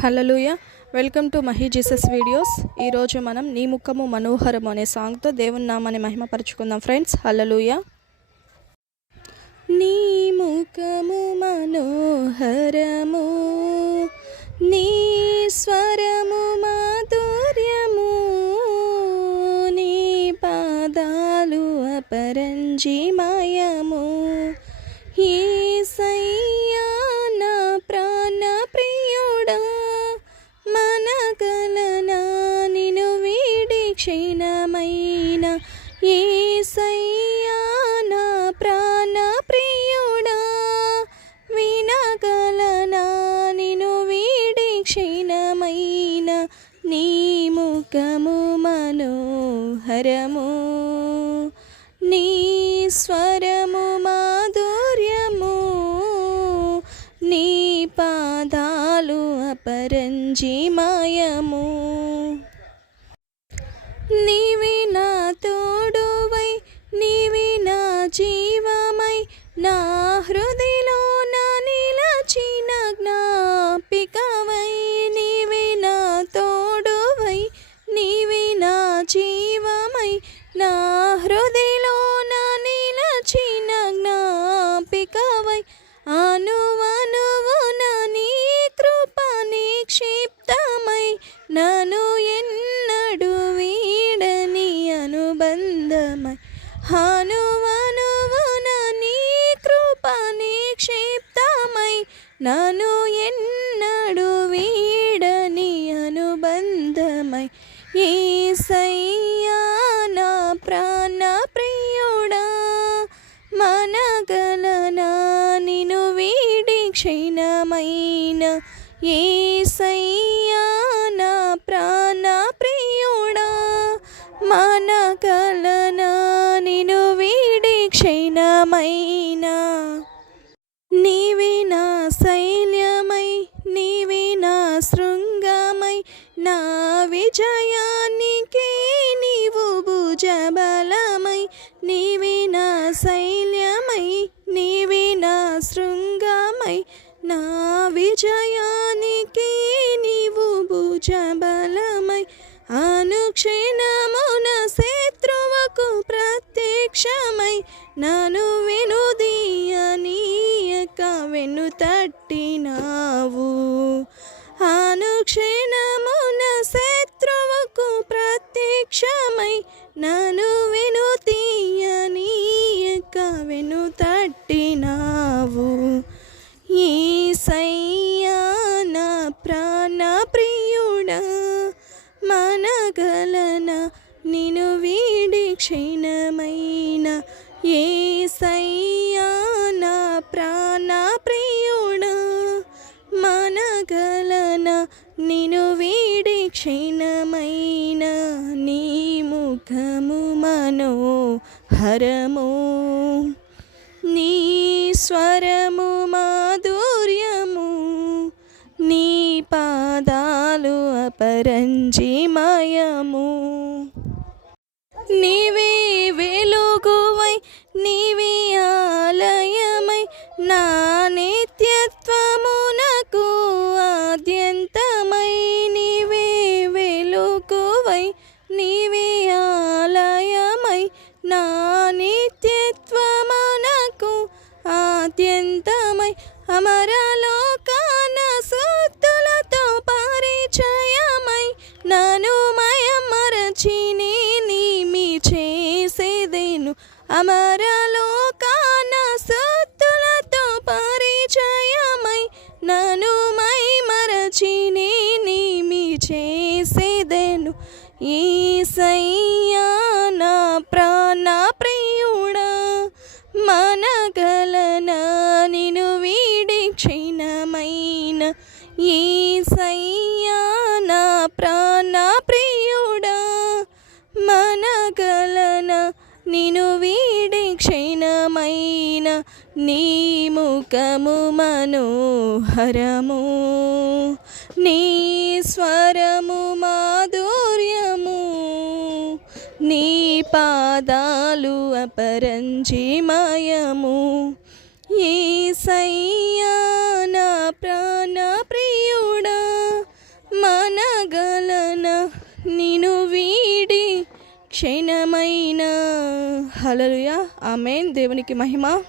Hallelujah welcome to Mahi Jesus videos. ఈరోజు మనం నీ ముఖము మనోహరము అనే సాంగ్తో దేవుని నామాన్ని మహిమపరుచుకుందాం ఫ్రెండ్స్. హలలుయ నీ ముఖము మనోహరము నీ స్వరము మాధుర్యము నీ పాదాలు అపరంజీ మాయ ముఖము మనోహరము నీ స్వరము మాధుర్యము నీ పాదాలు అపరంజిమయము. నీవి నా తోడువై నీ అనుబంధమై నీ కృప నిక్షిప్తమై నను ఎన్నడు వీడని అనుబంధమై ఈసయ్యా నా ప్రాణ ప్రియుడా మనగలనా నిను వీడి క్షీణమైన ఏసయ్యా నా విజయానికే నీవు భుజబలమై నీవి నా శైల్యమై నీవి నా శృంగమై నా విజయానికే నీవు భుజబలమై. అనుక్షణమున శత్రువుకు ప్రత్యక్షమై నను తట్టినావు ఈ సయ్యా నా ప్రాణ ప్రియుడా మనగలన నిను వీడి క్షీణమైన ఏ సయ్యా నా ప్రాణ ప్రియుడా మనగలన నిను వీడి క్షీణమైన నీ ముఖము మనో హరమో స్వరము మాధుర్యము నీ పాదాలు అపరంజిమయము. నీవే వెలుగువై నీవే ఆలయమై నా నిత్యత్వమునకు నను మయమరచి నేనేమి చేసేదేను. అమరలోకాన సత్తులతో పరిచయమై నను మైమరచి నేనేమి చేసేదేను. ఈ సయ్యా నా ప్రాణ ప్రియుడా మనగలన ప్రాణ ప్రియుడా మనగలన నిను వీడి క్షీణమైన నీ ముఖము మనోహరము. నీ స్వరము మాధుర్యము నీ పాదాలు అపరంజిమయము. ఈ సయ్యా నా నేను వీడి క్షీణమైన. హలలుయ ఆమెన్ దేవునికి మహిమ.